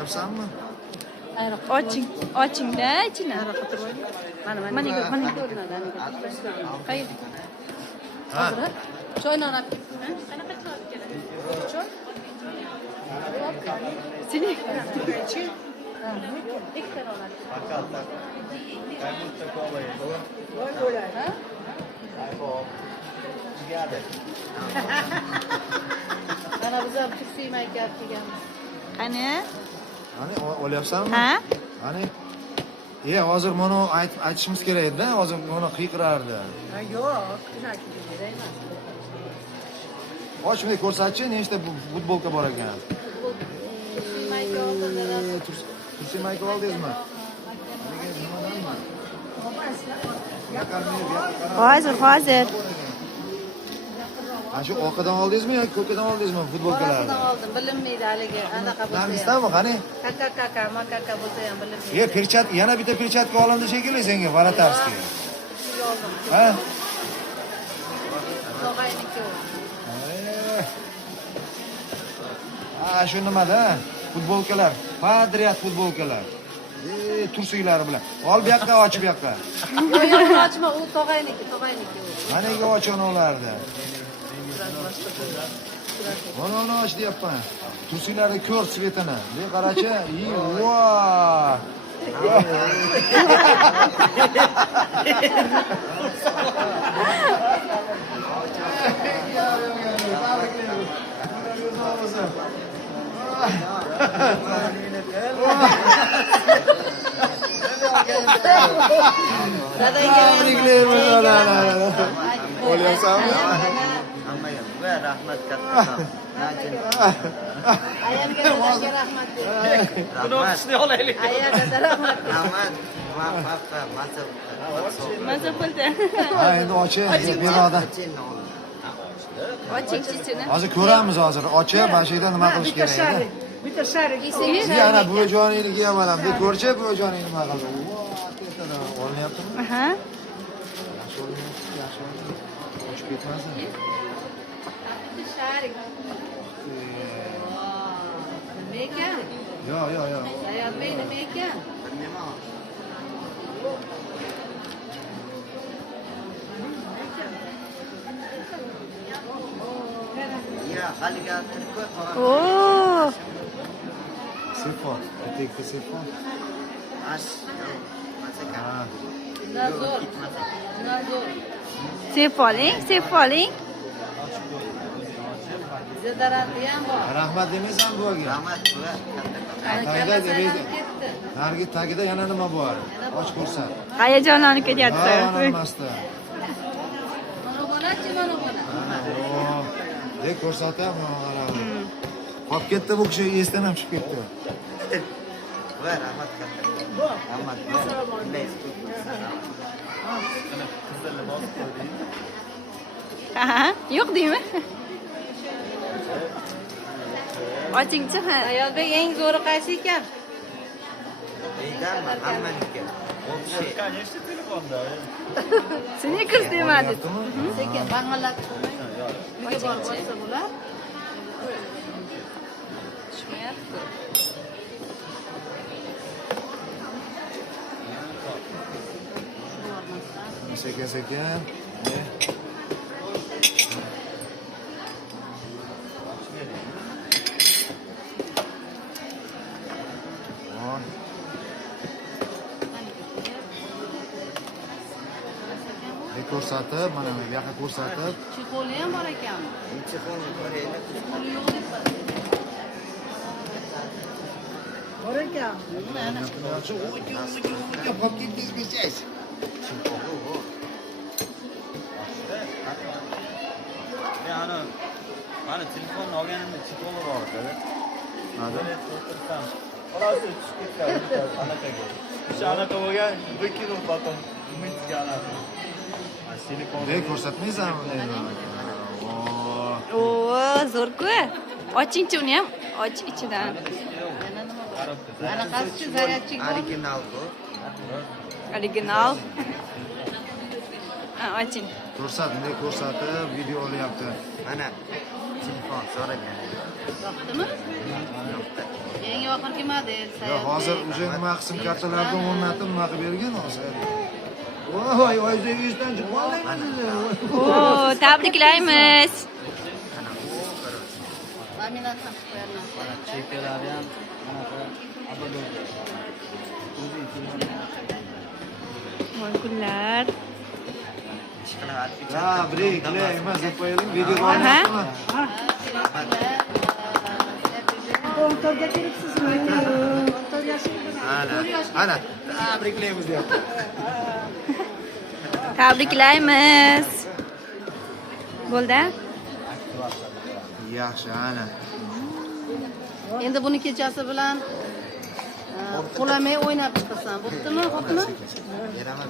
Olyapsanmi? Oching-da ichini. Mana ko'rinadi. Qayerda? Ha. Choyni olib ketdingmi? Qanaqa choy olib kerak? Choy? Seni ikkita oladi. Mana biz ham tursiy mayka kelganmiz. Qani? Qani olyapsanmi? Ha? Qani? Hozir buni aytishimiz kerak edi, hozir buni qiyqirardi. Yo'q, emas. Ochmay ko'rsatchi, nechta futbolka bor ekan. Mayka oldilar. Tursiy mayka oldingizmi? Hozir. Ana shu oqidan oldingizmi yoki ko'kadan oldingizmi futbolkalarni? Orasidan oldim, bilinmaydi haligi anaqa bo'lsa. Nargisdanmi qani? Makaka bo'lsa ham bilinmaydi. Perchat, yana bitta perchatka olindi shekilli senga, Varatarskiy. Ha? Tog'ayniki. Shu nimada? Futbolkalar, Padriyat futbolkalar. Tursiylar bilan. Ol bu yoqqa, och bu yoqqa. Yo'q, ochma, u tog'ayniki. Managa ochon ularni. Mana och deyapman. Tursiylarni ko'r svetini. Bu qarachi, voa. Olyapsanmi? Rahmat katta. Ayamga rahmat. Buni o'qishni olaylik. Ayamga rahmat. Rahmat. Maza bo'ldi. Ha, endi ochi, binoda. Oching chichini. Hozir ko'ramiz hozir. Ochi, mana shu yerda nima qilish kerak edi? Bitta sharik. Yana buvijoningni ham mana bu ko'rchi, buvijoning nima qildi? Olinyaptimi? Aha. Yaxshi. Ochib ketmasin. Sharik. Nima ekan? Yo'q. Ayolmay nima ekan? Ya, haliga turku Oo. Sifon. Bitta sifon. Ash. Ha. Nazor. Sep oling. Zidaranti ham bor. Rahmat demaysan buvaga. Rahmat buva. Tagida deydi. Narigi tagida yana nima bor? Och ko'rsat. Hayajonlanib ketyapti. Olmasdi. Mana bona. Dek ko'rsatyapman mana. Qolib ketdi bu kishi esdan ham chiqib ketdi. Buva rahmat katta. Rahmat. Aha, yo'q deymi? Ochingchi ha. Ayolbek eng zo'ri qaysi ekan? Deydanmi? Hammaniki. Конечно, telefonda. Snickers demadi. Sekin bang'alab qo'ymang. Uyga borib olsa bo'lar. Tushmayapti. Sekin. Ko'rsatib, mana bu yoqqa ko'rsatib. Chixoli ham bor ekanmi? Chixolni ko'raylik. Chixoli yo'q deb bor ekan. Mana telefonni olganimda chixoli bor edi. Xolos tushib ketdi anaqaga. O'sha anaqa bo'lgan, vykинул потом umidga anaqa. Dek ko'rsatmaysanmi endi? Oo, zo'r-ku. Ochingchi uni ham, och ichidan. Anaqasi zaryadchik bor. Original bu. Original. Oching. Ko'rsat, bunday ko'rsatib, video olyapti. Mana telefon so'ragan. Yoqdimi? Yo'qda. Yangi oxirgi model. Yo, hozir o'sha nima qism kartalardan o'rnatib nima qilib bergan hozir. Voy, o'zingizdan chiqib oldingiz. Oo, tabriklaymiz. Laminat ham qo'yarman. Chekalari ham anaqa abadon. Voy kunlar. Tabriklaymiz deb qo'yaylik. Video Aha. Ana, tabriklaymiz deyapti. Tabriklaymiz. Bo'ldi? Yaxshi, ana. Endi buni kechasi bilan qo'lamay o'ynab chiqasan. Bo'ptimi, xo'pmi? Beraman.